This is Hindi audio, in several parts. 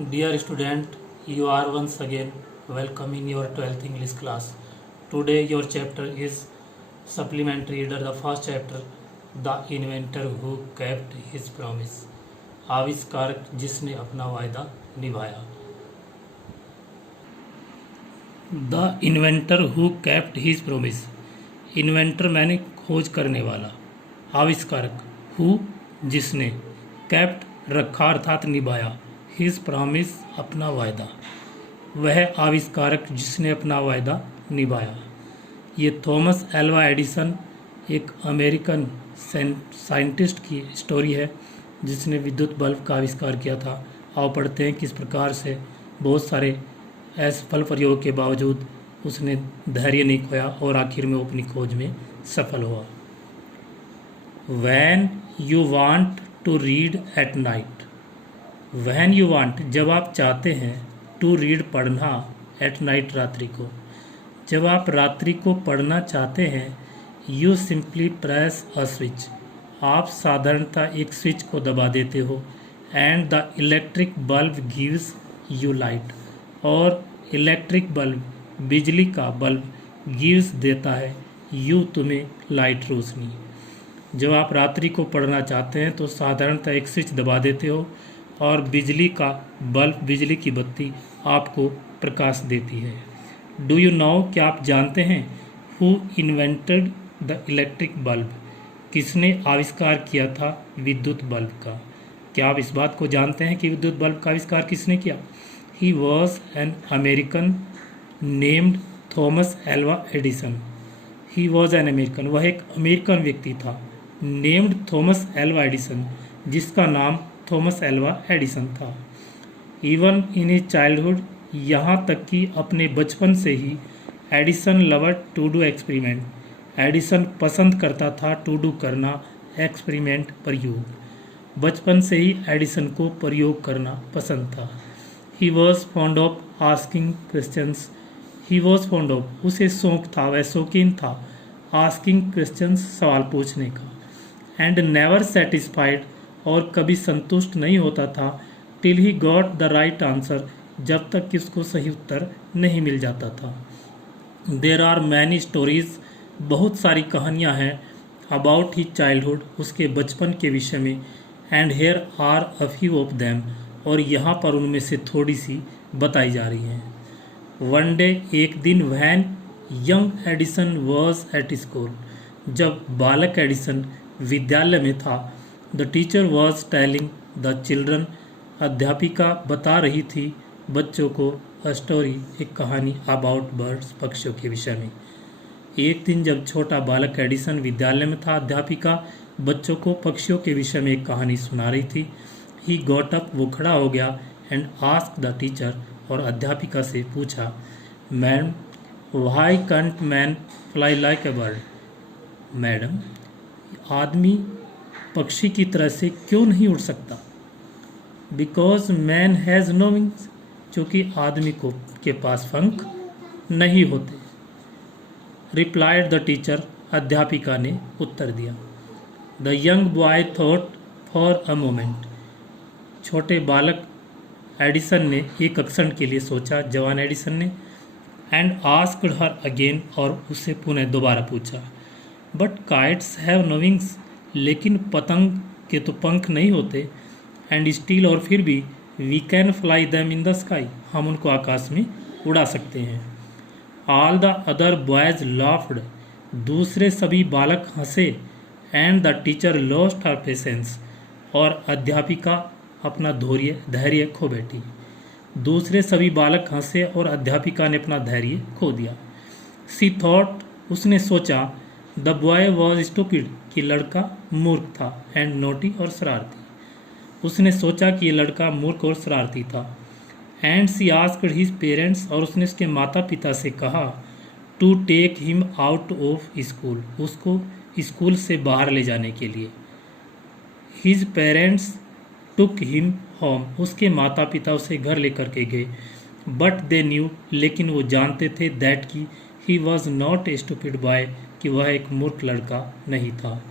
Dear student, you are once again welcome in your 12th English class. Today your chapter is supplementary reader, the first chapter, The Inventor Who Kept His Promise. आविष्कारक जिसने अपना वायदा निभाया. The inventor who kept his promise. Inventor मैंने खोज करने वाला. आविष्कारक हु जिसने, कैप्ट रखा अर्थात निभाया, हिज प्रॉमिस अपना वायदा. वह आविष्कारक जिसने अपना वायदा निभाया. ये थॉमस एल्वा एडिसन एक अमेरिकन साइंटिस्ट की स्टोरी है जिसने विद्युत बल्ब का आविष्कार किया था. आओ पढ़ते हैं किस प्रकार से बहुत सारे असफल प्रयोग के बावजूद उसने धैर्य नहीं खोया और आखिर में वो अपनी खोज में सफल हुआ. When you want to read at night. When you want जब आप चाहते हैं, टू रीड पढ़ना, एट नाइट रात्रि को. जब आप रात्रि को पढ़ना चाहते हैं, you simply press a switch. आप साधारणतः एक स्विच को दबा देते हो. And the electric bulb gives you light. और इलेक्ट्रिक बल्ब, बिजली का बल्ब, गिव्स देता है, यू तुम्हें लाइट, रोशनी. जब आप रात्रि को पढ़ना चाहते हैं तो साधारणतः एक स्विच दबा देते हो और बिजली का बल्ब, बिजली की बत्ती आपको प्रकाश देती है. डू यू नो, क्या आप जानते हैं, who invented the electric bulb, किसने आविष्कार किया था विद्युत बल्ब का. क्या आप इस बात को जानते हैं कि विद्युत बल्ब का आविष्कार किसने किया. He was an American named Thomas Alva Edison. He was an American, वह एक अमेरिकन व्यक्ति था. नेम्ड थॉमस एल्वा एडिसन, जिसका नाम थॉमस एल्वा एडिसन था. इवन इन हिज चाइल्डहुड, यहाँ तक कि अपने बचपन से ही Edison loved to do experiment. Edison पसंद करता था टू डू करना, एक्सपेरिमेंट प्रयोग. बचपन से ही एडिसन को प्रयोग करना पसंद था. He was fond of asking questions. He was fond of, उसे शौक था, वह शौकीन था, आस्किंग क्वेश्चंस, सवाल पूछने का. एंड नेवर सेटिस्फाइड, और कभी संतुष्ट नहीं होता था, till he got the right answer, जब तक कि उसको सही उत्तर नहीं मिल जाता था. देर आर मैनी स्टोरीज, बहुत सारी कहानियाँ हैं, अबाउट ही चाइल्डहुड, उसके बचपन के विषय में. And here are a few of them, और यहाँ पर उनमें से थोड़ी सी बताई जा रही हैं. वन डे, एक दिन, when young Edison was at school, जब बालक एडिसन विद्यालय में था. The teacher was telling the children, अध्यापिका बता रही थी बच्चों को, अ स्टोरी, एक कहानी, अबाउट बर्ड्स, पक्षियों के विषय में. एक दिन जब छोटा बालक एडिसन विद्यालय में था, अध्यापिका बच्चों को पक्षियों के विषय में एक कहानी सुना रही थी. ही गॉट अप, वो खड़ा हो गया. एंड आस्क द टीचर, और अध्यापिका से पूछा, ma'am why can't man fly like a bird. Madam, आदमी पक्षी की तरह से क्यों नहीं उड़ सकता. Because man has no wings, क्योंकि आदमी को के पास पंख नहीं होते. रिप्लाइड द टीचर, अध्यापिका ने उत्तर दिया. The young boy thought for a moment, छोटे बालक एडिसन ने एक क्षण के लिए सोचा, जवान एडिसन ने. एंड आस्क्ड हर अगेन, और उससे पुनः दोबारा पूछा. But kites have no wings, लेकिन पतंग के तो पंख नहीं होते. एंड स्टिल, और फिर भी, we can fly them in the sky, हम उनको आकाश में उड़ा सकते हैं. All the other boys laughed, दूसरे सभी बालक हंसे. And the teacher lost her patience, और अध्यापिका अपना धैर्य खो बैठी. दूसरे सभी बालक हंसे और अध्यापिका ने अपना धैर्य खो दिया. सी थॉट, उसने सोचा, द बॉय वॉज स्टूपिड, कि लड़का मूर्ख था. एंड नोटी, और शरारती. उसने सोचा कि ये लड़का मूर्ख और शरारती था. And she asked his parents, और उसने उसके माता पिता से कहा, to take him out of school, उसको स्कूल से बाहर ले जाने के लिए. His parents took him home, उसके माता पिता उसे घर लेकर के गए. बट दे न्यू, लेकिन वो जानते थे, दैट की he was not a stupid boy, कि वह एक मूर्ख लड़का नहीं था.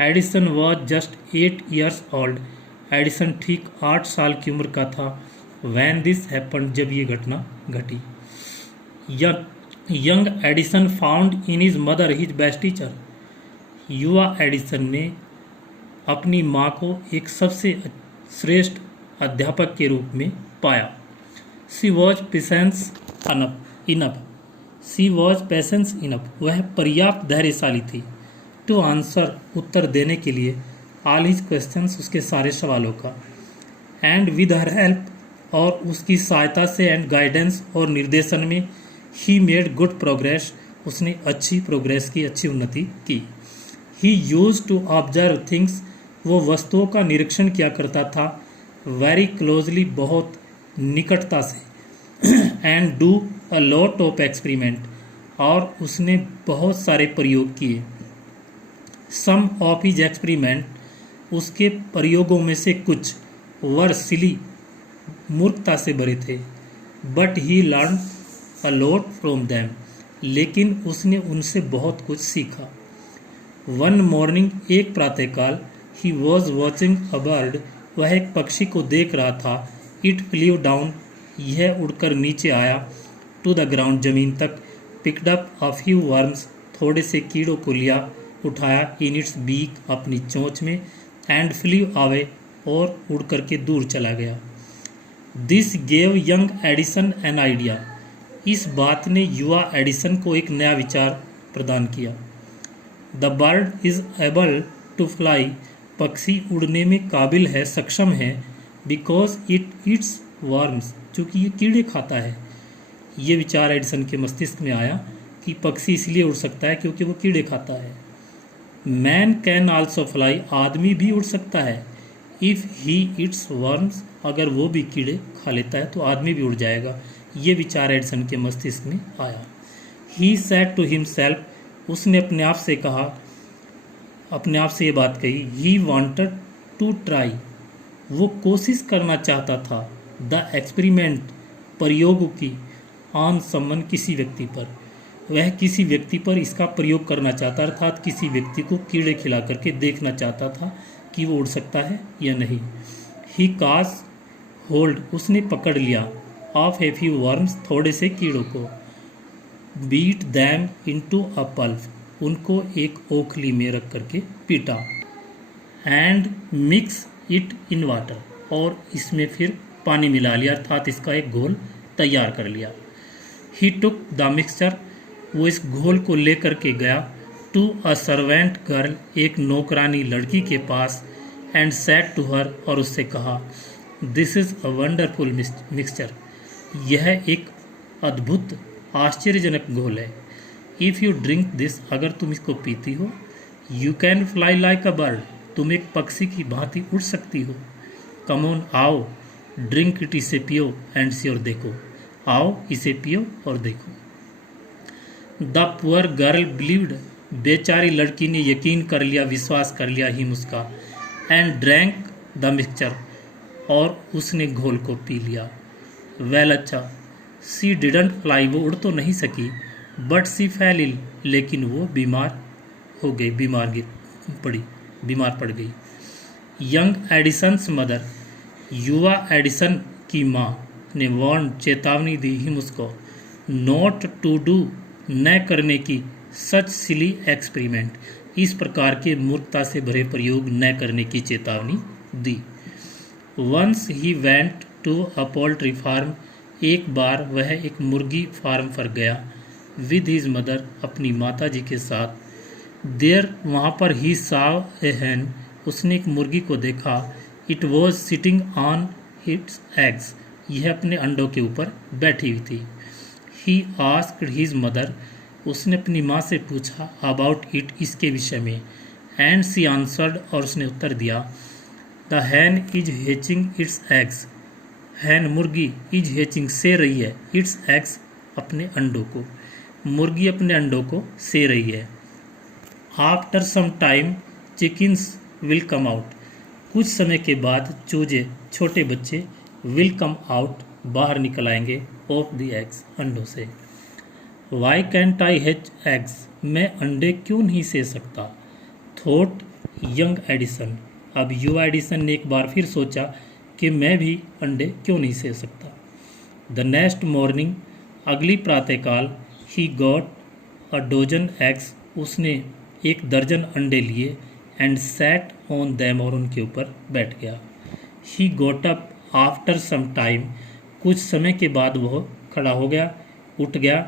Edison was just 8 years old, Edison ठीक 8 साल की उम्र का था. व्हेन दिस हैपेंड, जब ये घटना घटी। Young Edison found in his mother his best teacher, युवा एडिसन ने अपनी माँ को एक सबसे श्रेष्ठ अध्यापक के रूप में पाया। She was patience enough, she was patience enough, वह पर्याप्त धैर्यशाली थी। टू आंसर, उत्तर देने के लिए, ऑल हिज क्वेश्चंस, उसके सारे सवालों का। एंड विद हर हेल्प, और उसकी सहायता से, एंड गाइडेंस, और निर्देशन में, ही मेड गुड प्रोग्रेस, उसने अच्छी प्रोग्रेस की, अच्छी उन्नति की। ही यूज टू ऑब्जर्व थिंग्स, वो वस्तुओं का निरीक्षण किया करता था। वेरी क्लोजली, बहुत निकटता से। And do a lot of experiment, और उसने बहुत सारे प्रयोग किए। सम ऑफ हिज एक्सपेरिमेंट, उसके प्रयोगों में से कुछ, वर सिली, मूर्खता से भरे थे। But he learn a lot from them, लेकिन उसने उनसे बहुत कुछ सीखा। वन मॉर्निंग, एक प्रातःकाल, he was watching a bird, वह एक पक्षी को देख रहा था। इट फ्लीव डाउन, यह उड़कर नीचे आया। टू द ग्राउंड, जमीन तक। Picked up a few worms, थोड़े से कीड़ों को लिया, उठाया। इन इट्स बीक, अपनी चोंच में। एंड फ्लीव अवे, और उड़ करके दूर चला गया। This gave young Edison an idea, इस बात ने युवा एडिसन को एक नया विचार प्रदान किया। The bird is able to fly, पक्षी उड़ने में काबिल है, सक्षम है। बिकॉज इट ईट्स वर्म्स, चूँकि ये कीड़े खाता है। ये विचार एडिसन के मस्तिष्क में आया कि पक्षी इसलिए उड़ सकता है क्योंकि वो कीड़े खाता है। मैन कैन आल्सो फ्लाई, आदमी भी उड़ सकता है। इफ़ ही ईट्स वर्म्स, अगर वो भी कीड़े खा लेता है तो आदमी भी उड़ जाएगा। ये विचार एडिसन के मस्तिष्क में आया। ही सेड टू हिमसेल्फ, उसने अपने आप से कहा, अपने आप से ये बात कही। ही वांटेड टू ट्राई, वो कोशिश करना चाहता था। द एक्सपेरिमेंट, प्रयोगों की। ऑन समवन, किसी व्यक्ति पर, वह किसी व्यक्ति पर इसका प्रयोग करना चाहता, अर्थात किसी व्यक्ति को कीड़े खिला करके देखना चाहता था कि वो उड़ सकता है या नहीं। ही कास होल्ड, उसने पकड़ लिया। ऑफ ए फ्यू वर्म्स, थोड़े से कीड़ों को। Beat them into a pulp, उनको एक ओखली में रख करके पीटा। And mix it in water, और इसमें फिर पानी मिला लिया, अर्थात इसका एक घोल तैयार कर लिया। ही टुक द मिक्सचर, वो इस घोल को लेकर के गया। टू अ सर्वेंट गर्ल, एक नौकरानी लड़की के पास। एंड सेड टू हर, और उससे कहा, this is a wonderful mixture, यह एक अद्भुत आश्चर्यजनक घोल है। इफ़ यू ड्रिंक दिस, अगर तुम इसको पीती हो, you can fly like a bird, तुम एक पक्षी की भांति उड़ सकती हो। कम ऑन, आओ, ड्रिंक इट, इसे पियो। एंड सी, और देखो, आओ इसे पियो और देखो। द पुअर गर्ल बिलीव्ड, बेचारी लड़की ने यकीन कर लिया, विश्वास कर लिया हिम उसका। एंड ड्रैंक द मिक्सचर, और उसने घोल को पी लिया। वेल, अच्छा। सी डिडंट फ्लाई, वो उड़ तो नहीं सकी। बट सी फेल इल, लेकिन वो बीमार हो गई, बीमार पड़ गई। यंग एडिसन्स मदर, युवा एडिसन की माँ ने वार्न, चेतावनी दी हिम उसको। नॉट टू डू, न करने की। सच सिली एक्सपेरिमेंट, इस प्रकार के मूर्खता से भरे प्रयोग न करने की चेतावनी दी। Once he went to a poultry farm, एक बार वह एक मुर्गी फार्म पर गया। विद हिज मदर, अपनी माता जी के साथ। देयर, वहाँ पर ही साव ए हैन, उसने एक मुर्गी को देखा। It was sitting on it's eggs, यह अपने अंडों के ऊपर बैठी हुई थी। ही आस्क्ड हिज मदर, उसने अपनी माँ से पूछा, अबाउट इट, इसके विषय में। एंड सी आंसर्ड, और उसने उत्तर दिया, the hen is hatching its eggs, hen मुर्गी, इज हैचिंग से रही है, इट्स एग्स अपने अंडों को, मुर्गी अपने अंडों को से रही है। After some time chickens will come out, कुछ समय के बाद चूजे, छोटे बच्चे, विल कम आउट, बाहर निकल आएंगे, ऑफ द एग्स, अंडों से। Why can't I hatch eggs, मैं अंडे क्यों नहीं से सकता। थॉट यंग एडिसन, अब युवा एडिसन ने एक बार फिर सोचा, कि मैं भी अंडे क्यों नहीं सेक सकता। द नेक्स्ट मॉर्निंग, अगली प्रातःकाल, he got a dozen eggs, उसने 1 दर्जन अंडे लिए, एंड सैट ऑन दैम, और उनके ऊपर बैठ गया। He got up after some time, कुछ समय के बाद वह खड़ा हो गया, उठ गया।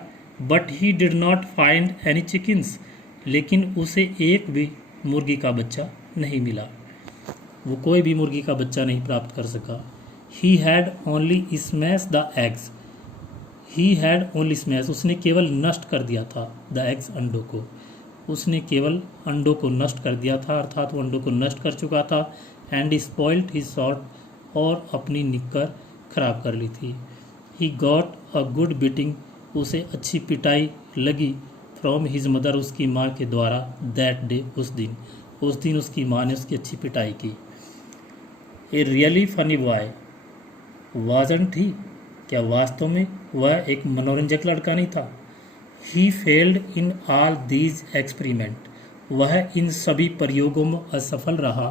But he did not find any chickens, लेकिन उसे एक भी मुर्गी का बच्चा नहीं मिला। वो कोई भी मुर्गी का बच्चा नहीं प्राप्त कर सका। He had only smash the eggs, he had only smash, उसने केवल नष्ट कर दिया था, द एग्स, अंडों को, उसने केवल अंडों को नष्ट कर दिया था, अर्थात वो अंडों को नष्ट कर चुका था। एंड स्पॉइल्ड हिज शॉर्ट, और अपनी निक्कर खराब कर ली थी। He got a good beating, उसे अच्छी पिटाई लगी, फ्रॉम हिज मदर, उसकी माँ के द्वारा, दैट डे, उस दिन उसकी माँ ने उसकी अच्छी पिटाई की। A really funny boy wasn't he, क्या वास्तव में वह एक मनोरंजक लड़का नहीं था। He failed in all these experiment, वह इन सभी प्रयोगों में असफल रहा।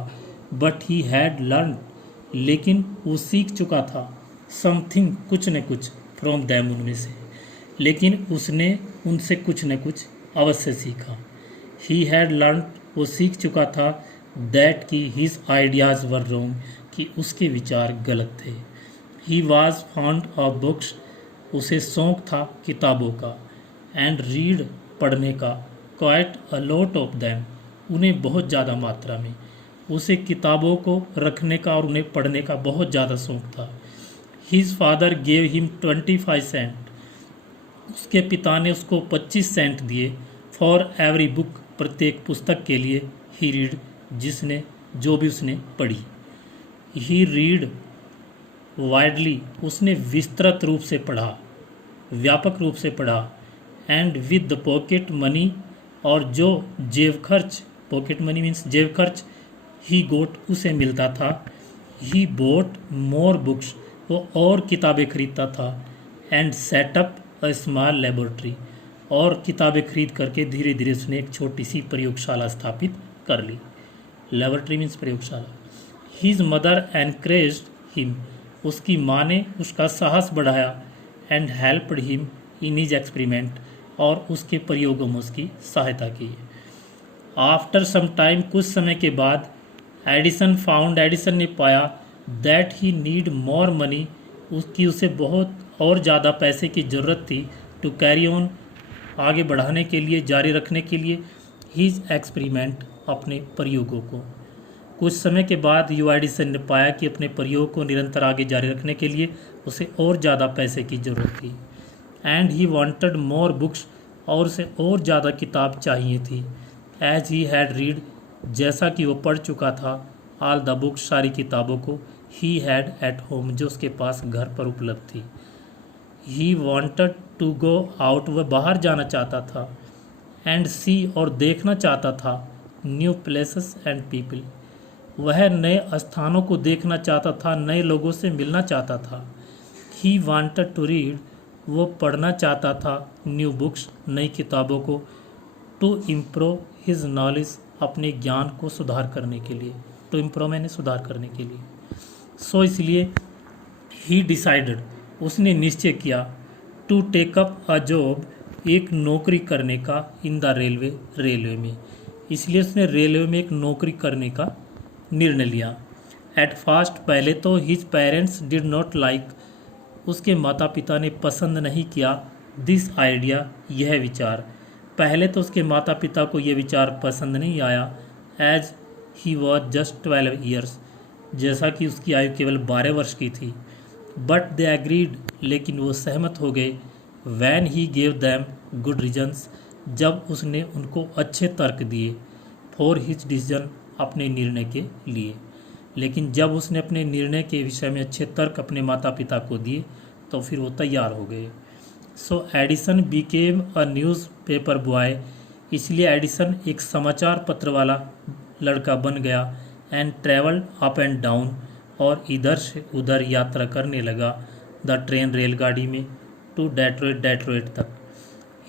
बट ही हैड लर्न, लेकिन वो सीख चुका था, समथिंग, कुछ न कुछ, फ्रॉम दैम, उनमें से, लेकिन उसने उनसे कुछ न कुछ अवश्य सीखा। ही हैड लर्न, वो सीख चुका था, दैट कि हिज आइडियाज़ वर रॉन्ग, कि उसके विचार गलत थे। He was fond of books, उसे शौक था किताबों का, एंड रीड, पढ़ने का, quite a lot of them, उन्हें बहुत ज़्यादा मात्रा में, उसे किताबों को रखने का और उन्हें पढ़ने का बहुत ज़्यादा शौक था। His father gave him 25 cent, उसके पिता ने उसको 25 सेंट दिए, फॉर एवरी बुक, प्रत्येक पुस्तक के लिए, ही रीड, जिसने, जो भी उसने पढ़ी। ही रीड वाइडली, उसने विस्तृत रूप से पढ़ा, व्यापक रूप से पढ़ा। And with the pocket money, और जो जेब खर्च, पॉकेट मनी मीन्स जेब खर्च, ही गोट, उसे मिलता था। ही बोट मोर बुक्स, वो और किताबें खरीदता था। And setup a small laboratory, और किताबें खरीद करके धीरे धीरे उसने एक छोटी सी प्रयोगशाला स्थापित कर ली। लेबोरेटरी मीन्स प्रयोगशाला। हिज मदर एनकरेज्ड हिम, उसकी माँ ने उसका साहस बढ़ाया। And helped him in his experiment, और उसके प्रयोगों में उसकी सहायता की। आफ्टर सम टाइम, कुछ समय के बाद, एडिसन फाउंड, एडिसन ने पाया, that he need more money, उसकी उसे बहुत और ज़्यादा पैसे की ज़रूरत थी, टू कैरी ऑन, आगे बढ़ाने के लिए, जारी रखने के लिए, हिज एक्सपेरिमेंट, अपने प्रयोगों को। कुछ समय के बाद यू एडिसन ने पाया कि अपने प्रयोग को निरंतर आगे जारी रखने के लिए उसे और ज़्यादा पैसे की ज़रूरत थी। And he wanted more books, और उसे और ज़्यादा किताब चाहिए थी। एज ही हैड रीड, जैसा कि वो पढ़ चुका था, ऑल द बुक्स, सारी किताबों को, ही हैड एट होम, जो उसके पास घर पर उपलब्ध थी। He wanted to go out, वह बाहर जाना चाहता था। एंड सी, और देखना चाहता था, न्यू प्लेसेस एंड पीपल, वह नए स्थानों को देखना चाहता था, नए लोगों से मिलना चाहता था। ही वांटेड टू रीड, वो पढ़ना चाहता था, न्यू बुक्स, नई किताबों को, टू इम्प्रूव हिज नॉलेज, अपने ज्ञान को सुधार करने के लिए, टू इम्प्रूव मैंने सुधार करने के लिए। सो इसलिए ही डिसाइडेड, उसने निश्चय किया, to take up a job, एक नौकरी करने का, इन द रेलवे में, इसलिए उसने रेलवे में एक नौकरी करने का निर्णय लिया। एट फर्स्ट, पहले तो his parents did not like, उसके माता पिता ने पसंद नहीं किया, दिस आइडिया, यह विचार। पहले तो उसके माता पिता को यह विचार पसंद नहीं आया, as he was just 12 years, जैसा कि उसकी आयु केवल 12 वर्ष की थी। बट दे एग्रीड, लेकिन वो सहमत हो गए। When he gave them good reasons, जब उसने उनको अच्छे तर्क दिए, फॉर हिज डिसीजन, अपने निर्णय के लिए। लेकिन जब उसने अपने निर्णय के विषय में अच्छे तर्क अपने माता पिता को दिए, तो फिर वो तैयार हो गए। So Edison became a newspaper boy, इसलिए एडिसन एक समाचार पत्र वाला लड़का बन गया। And travelled up and down, और इधर से उधर यात्रा करने लगा, द ट्रेन, रेलगाड़ी में, टू डेट्रॉइट तक।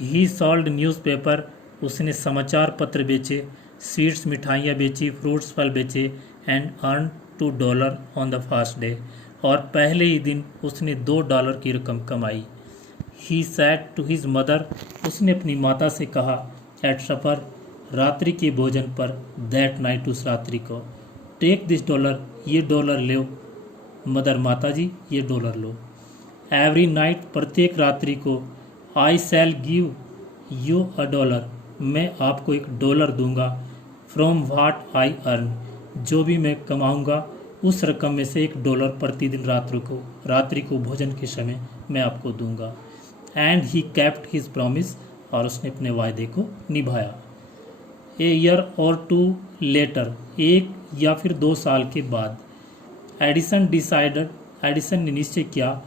ही सॉल्ड न्यूज़पेपर, उसने समाचार पत्र बेचे, स्वीट्स, मिठाइयाँ बेची, फ्रूट्स, फल बेचे। And earn $2 on the first day, और पहले ही दिन उसने $2 की रकम कमाई। ही सैड टू हिज मदर, उसने अपनी माता से कहा, एट सपर, रात्रि के भोजन पर, दैट नाइट, उस रात्रि को, टेक दिस $, ये $, लो मदर, माता जी, ये $, लो। एवरी नाइट, प्रत्येक रात्रि को, आई शैल गिव यू $, मैं आपको $1 दूंगा, फ्रॉम व्हाट आई अर्न, जो भी मैं कमाऊंगा उस रकम में से $1 प्रतिदिन रात्रि को भोजन के समय मैं आपको दूंगा। And he kept his promise, और उसने अपने वायदे को निभाया। ए ईयर और 2 लेटर, 1 या फिर 2 साल के बाद, एडिसन ने निश्चय किया,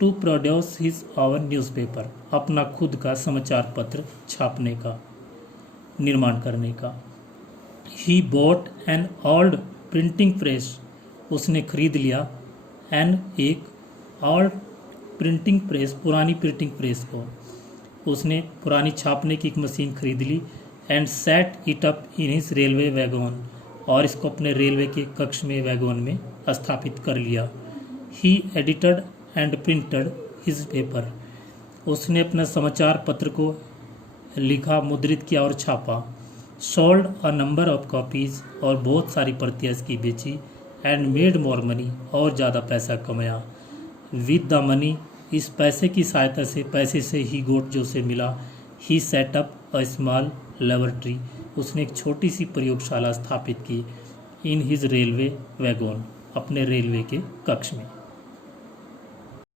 to produce his our newspaper, अपना खुद का समाचार पत्र छापने का, निर्माण करने का। He bought an old printing press, उसने खरीद लिया, एक ओल्ड प्रिंटिंग प्रेस, पुरानी प्रिंटिंग प्रेस को, उसने पुरानी छापने की एक मशीन खरीद ली। And set it up in his railway wagon, और इसको अपने रेलवे के कक्ष में, वैगन में स्थापित कर लिया। He edited and printed his paper, उसने अपना समाचार पत्र को लिखा, मुद्रित किया और छापा। Sold a number of copies, और बहुत सारी प्रतियां इसकी बेची। एंड मेड मोर मनी, और ज़्यादा पैसा कमाया। विद द मनी, इस पैसे की सहायता से, पैसे से ही गोट जो से मिला, he set up a small laboratory, उसने एक छोटी सी प्रयोगशाला स्थापित की। इन हिज रेलवे वैगन, अपने रेलवे के कक्ष में।